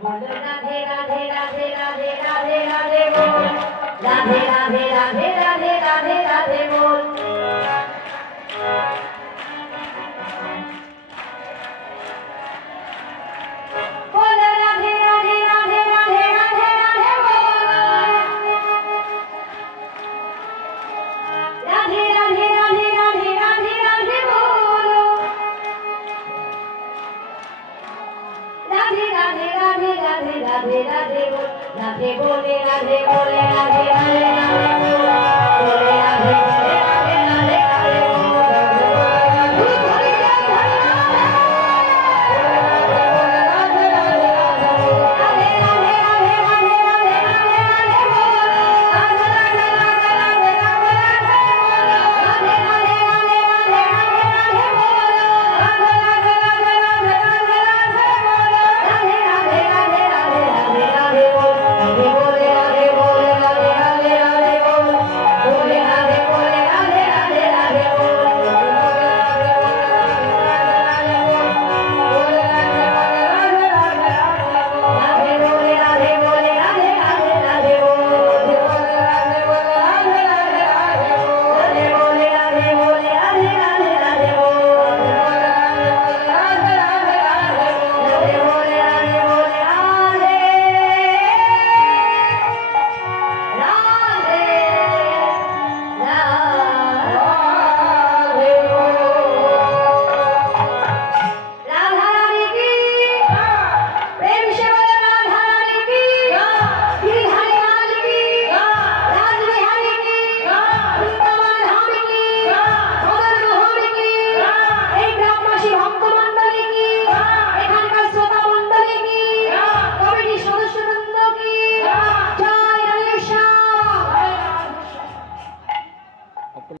बोलो राधे राधे राधे राधे राधे राधे बोल राधे राधे राधे राधे राधे राधे बोल बोलो राधे राधे राधे राधे राधे राधे बोल राधे राधे राधे राधे राधे राधे बोलो राधे राधे राधे राधे राधे राधे बोल राधे बोले राधे बोले राधे राधे राधे